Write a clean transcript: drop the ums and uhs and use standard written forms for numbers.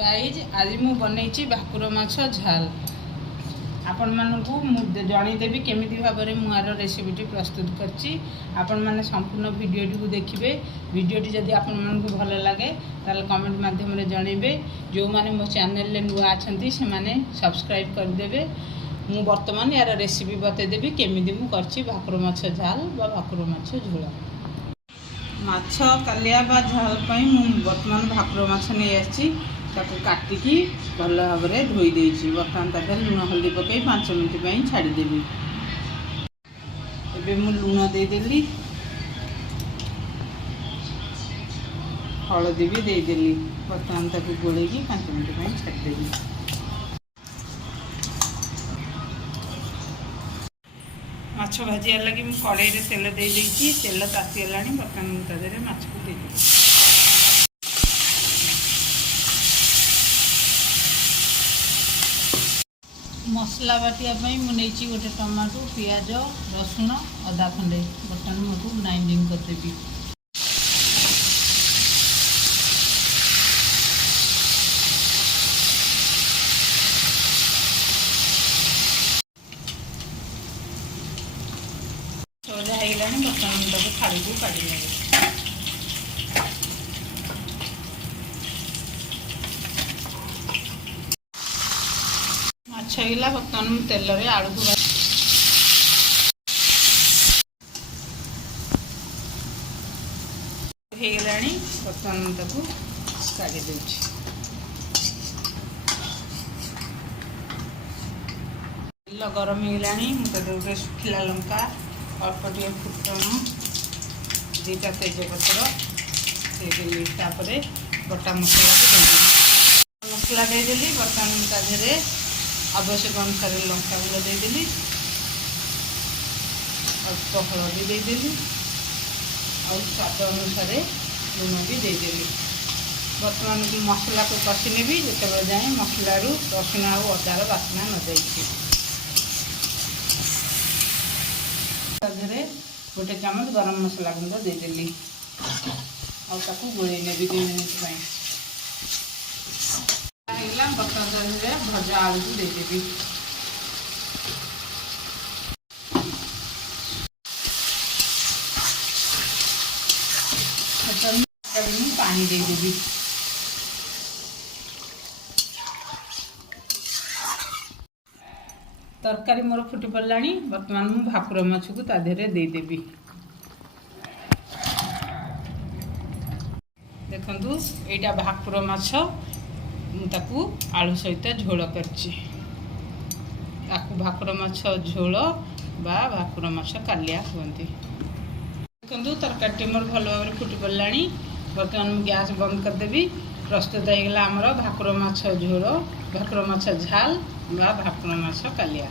Guys आज मु बनई भाकुर माछ झाल आपण मानू जनईदेवी केमी भाव में मुझे रेसिपीटी प्रस्तुत करछि। आपण माने संपूर्ण वीडियोटी देखिए। वीडियोटी जदि आपण मानू भल लगे ताल कमेंट माध्यम जनइबे। जो माने मो चैनल ले नुआ अछंती से माने सब्सक्राइब करदेवे। मु वर्तमान यार रेसिपी बतेदेवी केमी मु करछि भाकुर माछ झाल बा भाकुर माछ झोल। माछ कालिया बा झाल पई मु वर्तमान भाकुर माछ नहीं आछि। ताको काटिकी भल भाव में धोई देछि। बर्तमान ताके लुण हल्दी पकई 5 मिनट छाड़देवी। एबे मु लुण देदेली, हलदी भी देदेली। बर्तमान ताको गोलेकी 5 मिनट छाड़देवी। माछ भाजिया लगी मु कड़ाई रे तेल दे देछि। तेल ताती गलानी। बर्तमान मु तादेरे माछ को देदेली। मसला बाटिया मुझे गोटे टमाटो पियाज रसुण अदा खंडे बर्तमान मुझे ग्राइंडिंग करदेवी। सोजा हो बर्तमान तक थाली को काढ़ी नेबे। छईला बर्तमान तेल रे आलू को हेगलानी। बर्तमान ताकू काढ़ी देछि। तेल गरम हेगलानी। मुझे सुखिला लंका अल्प टे फुटण 2टा तेजपत्र देदेली। तापरे बटा मसला को देदेली। मसला देदेली। बर्तमान ताधरे आवश्यक अनुसार लंका गुड़ देदेली। अल्प हलदी देदेली और स्वाद अनुसार लुण भी देदेली। बर्तमान मसला को कषि नेबी जिते जाए मसलू रसुण और अदार बास्ना न जाए। गोटे चामच गरम मसला गुंड देदेली और गोले नेबी 2 मिनट। बर्तमान भजा आलू को देदेवी। पानी देदेवी। तरकारी मोर फुटी पड़ानी। बर्तमान मु भाकुर माछ को ताधरे देदेवी। देखंतु एटा भाकुर माछ ताकू आलू सहित झोल करछि। ताकू भाकुर माछ झोल बा भाकुर माछ कालिया कहते। देखो तरकारी मोर भल भाव में फुटी पड़ानी। बर्तमान गैस बंद करदेवी। प्रस्तुत होगा आमर भाकुर माछ झोल भाकुर माछ झाल बा भाकुर माछ कालिया।